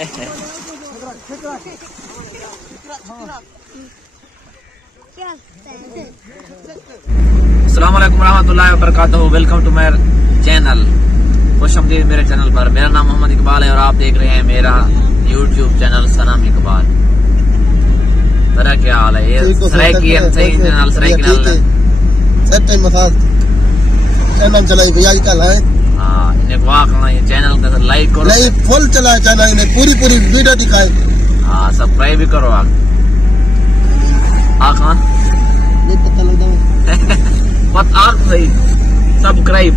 अस्सलाम वालेकुम रहमतुल्लाहि व बरकातहू। Welcome to my channel. खुशआमदीद मेरे चैनल पर। मेरा नाम मोहम्मद इकबाल है और आप देख रहे हैं मेरा यूट्यूब चैनल सनम इकबाल। तरह क्या हाल है? ये सराय की सही चैनल सराय की नाल सब टाइम मसाज चैनल चलाई भैया की कल है। हां इन्हें वाह करना ये चैनल का लाइक करो, लाइक फुल चला चैनल ने पूरी वीडियो दिखाई। हां सब्सक्राइब भी करो आप। खान नहीं पता लगता पता सही सब्सक्राइब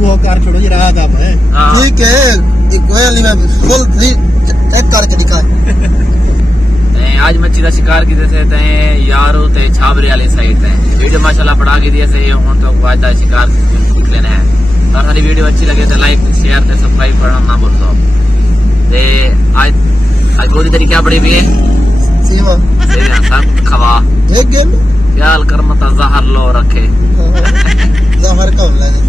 वो कार छोड़ो जी रहा था मैं। ठीक है ये कोयल में फुल चेक करके दिखा। आज मच्छी का शिकार की थे यारो ते छाबरे वाली साइड है। वीडियो माशाल्लाह बढ़ा के दिए से हुन तो वायदा शिकार लेना है। और हमारी वीडियो अच्छी लगे तो लाइक शेयर ते सब्सक्राइब करना ना भूलो। ते आज गोदी तेरी क्या बड़ी भी है सीमा सब खवा एक गेम ख्याल कर मत जहर लो रखे जहर कौन लगे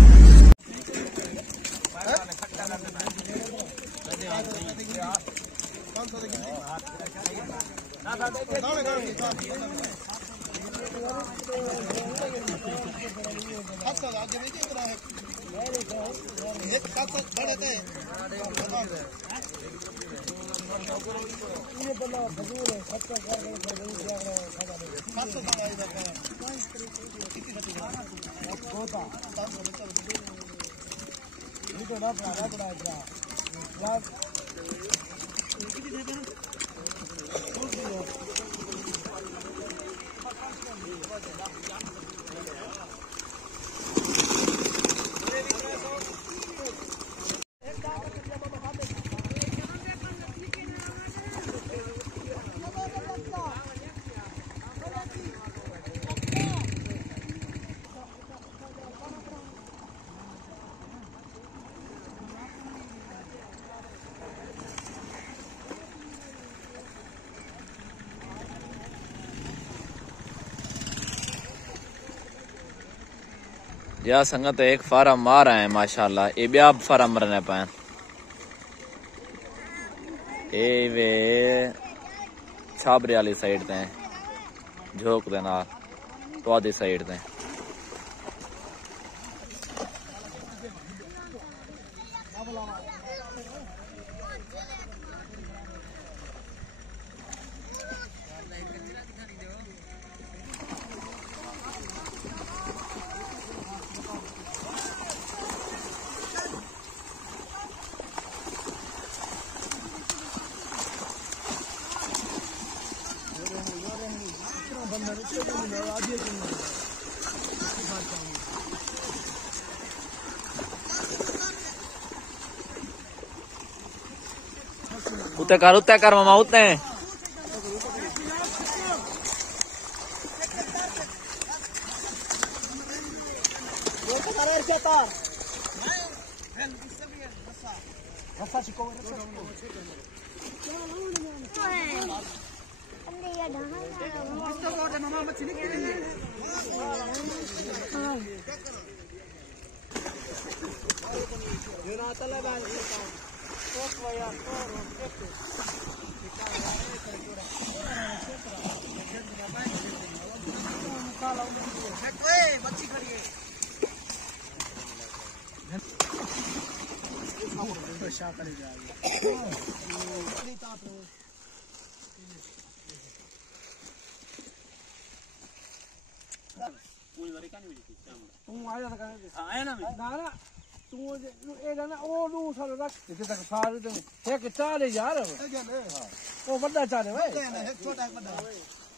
या संगत एक फार्म मार है माशाल्लाह। ये भी आप फार्म मरने पाए ये वे छाबरे वाली साइड ते झोंक दे नाल तो आधी साइड ते उते कर मामा उते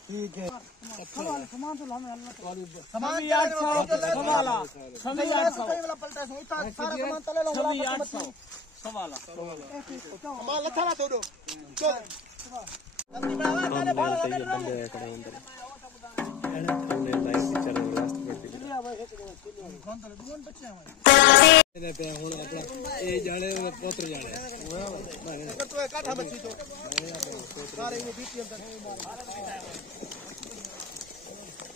ठीक है सामान तो हमें सामान 800 सवाला 800 सवाला सामान लखा ला दो चल जल्दी बंदे खड़े अंदर हमने लाइव पिक्चर लास्ट पे पे हुन अपना ए जाने पुत्र जाने तो काठा बच्ची तो सारे ये बीच अंदर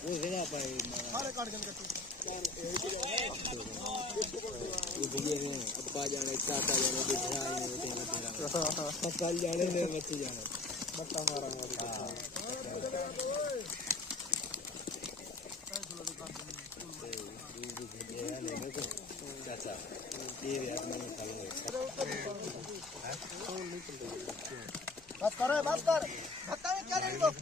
वो जगह पे सारे काट के अब्बा जाने चाचा जाने कल जाने ने बच्चे जाने बट्टा मारेंगे चाचा ये बात कर बात कर बता में क्या नहीं लोग